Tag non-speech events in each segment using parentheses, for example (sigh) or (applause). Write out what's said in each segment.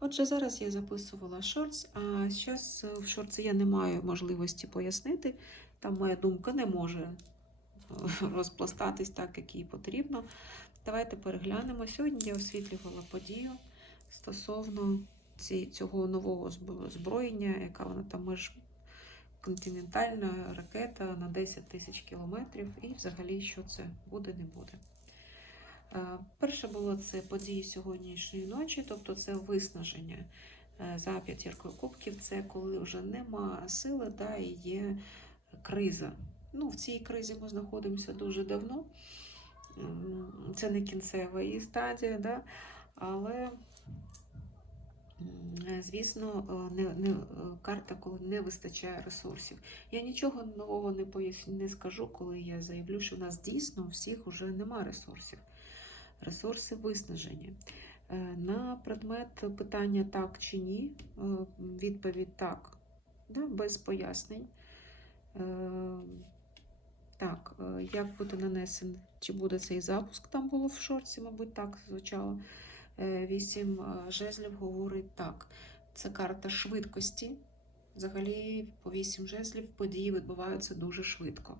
Отже, зараз я записувала шортс, а зараз в шорці я не маю можливості пояснити. Там моя думка не може е, (laughs) розпластатись так, як їй потрібно. Давайте переглянемо. Сьогодні я освітлювала подію стосовно цього нового зб- озброєння, яка вона там континентальна ракета на 10 тисяч кілометрів, і взагалі, що це буде, не буде. Е, Перше було це події сьогоднішньої ночі, тобто це виснаження е, за п'ятіркою кубків. Це коли вже нема сили, да, і є криза. Ну, в цій кризі ми знаходимося дуже давно. Це не кінцева її стадія, да, але, звісно, е, не, не, карта, коли не вистачає ресурсів. Я нічого нового не поясню, не скажу, коли я заявлю, що в нас дійсно у всіх вже нема ресурсів ресурси виснажені. Е, На предмет питання так чи ні, е, відповідь так, да, без пояснень. Е, Так, як буде нанесений, чи буде цей запуск? Там було в шорці, мабуть, так звучало. Вісім жезлів говорить так. Це карта швидкості. Взагалі, по вісім жезлів події відбуваються дуже швидко.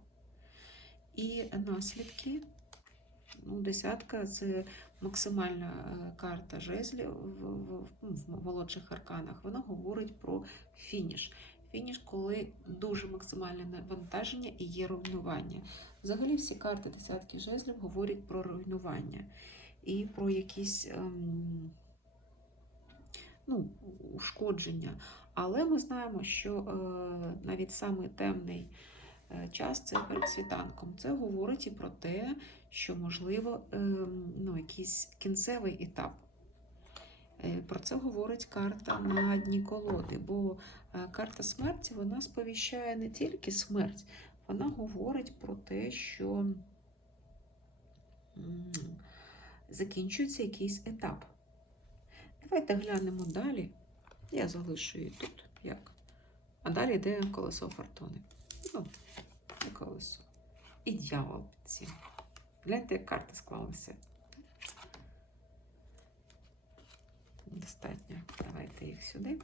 І наслідки Ну, десятка це максимальна е, карта жезлів в, в, ну, в молодших арканах. Вона говорить про фініш. Фініш, коли дуже максимальне навантаження і є руйнування. Взагалі всі карти десятки жезлів говорять про руйнування і про якісь ем, ну, ушкодження. Але ми знаємо, що е, навіть самий темний час це перед світанком. Це говорить і про те, що можливо ем, ну, якийсь кінцевий етап. Е, Про це говорить карта на дні колоди, бо е, карта смерті вона сповіщає не тільки смерть, вона говорить про те, що закінчується якийсь етап. Давайте глянемо далі. Я залишу її тут. Як? А далі йде колесо фортуни. Ну, і колесо. І дьявол під. Гляньте, як карти склалися. Достатньо. Давайте їх сюди.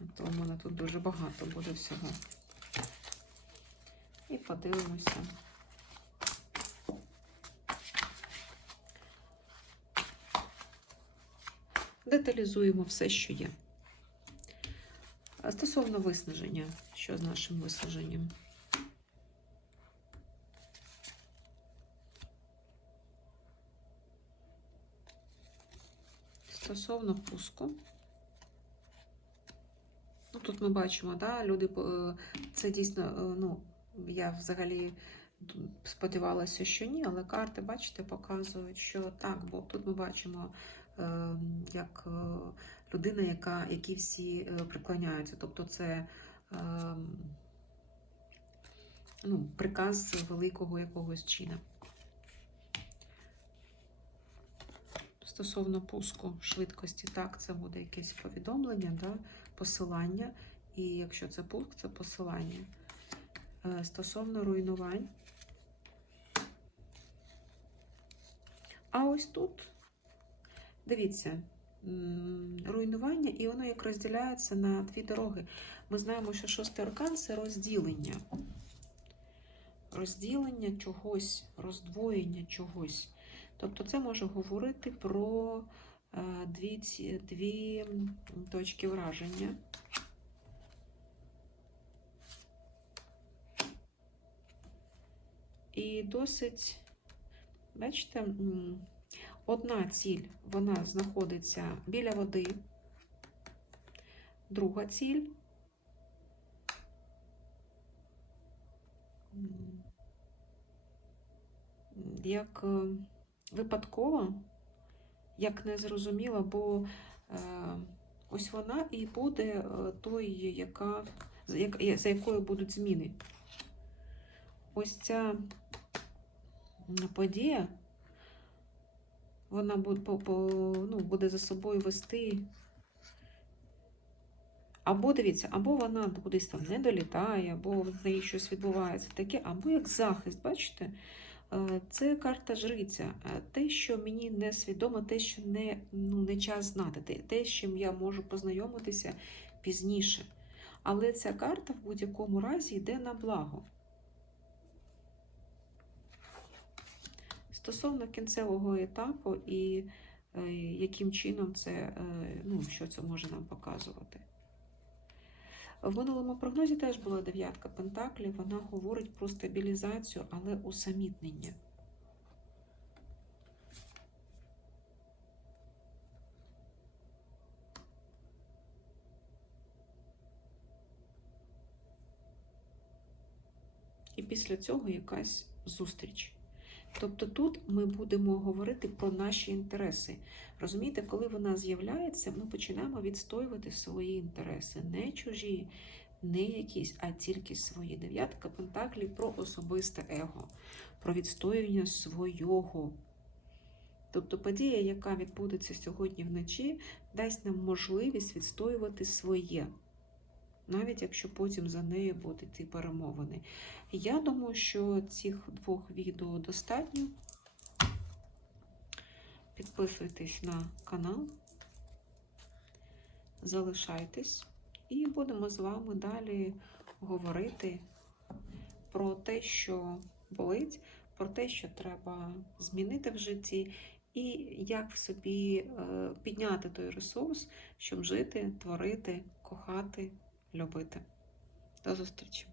А То у мене тут дуже багато буде всього. І подивимося. Деталізуємо все, що є. А Стосовно виснаження, що з нашим виснаженням? Стосовно пуску. Ну, тут ми бачимо, да, люди, е, це дійсно, е, ну, я взагалі сподівалася, що ні, але карти, бачите, показують, що так, бо тут ми бачимо, е, як е, людина, яка, які всі е, преклоняються. Тобто це е, ну, приказ великого якогось чина. Стосовно пуску швидкості, так, це буде якесь повідомлення, да, посилання. І якщо це пуск, це посилання. Е, Стосовно руйнувань. А ось тут, дивіться, руйнування, і воно як розділяється на дві дороги. Ми знаємо, що шостий аркан це розділення. Розділення чогось, роздвоєння чогось. Тобто це може говорити про е, дві, дві точки враження. І досить, бачите, одна ціль, вона знаходиться біля води, друга ціль. Як е, випадково, як незрозуміло, бо е, ось вона і буде е, той, яка, за як- за якою будуть зміни. Ось ця подія, вона ну, буде за собою вести. Або дивіться, або вона кудись там не долітає, або в неї щось відбувається таке, або як захист, бачите? Е, Це карта жриця. Е, Те, що мені не свідомо, те, що не, ну, не час знати, те, з чим я можу познайомитися пізніше. Але ця карта в будь-якому разі йде на благо. Стосовно кінцевого етапу і е, яким чином це, е, ну, що це може нам показувати. В минулому прогнозі теж була дев'ятка пентаклів. Вона говорить про стабілізацію, але усамітнення. І після цього якась зустріч. Тобто тут ми будемо говорити про наші інтереси. Розумієте, коли вона з'являється, ми починаємо відстоювати свої інтереси, не чужі, не якісь, а тільки свої. Дев'ятка пентаклів про особисте его, про відстоювання свого. Тобто подія, яка відбудеться сьогодні вночі, дасть нам можливість відстоювати своє, навіть якщо потім за нею будуть йти перемовини. Я думаю, що цих двох відео достатньо. Підписуйтесь на канал, залишайтесь, і будемо з вами далі говорити про те, що болить, про те, що треба змінити в житті, і як в собі е, підняти той ресурс, щоб жити, творити, кохати, любити. До зустрічі!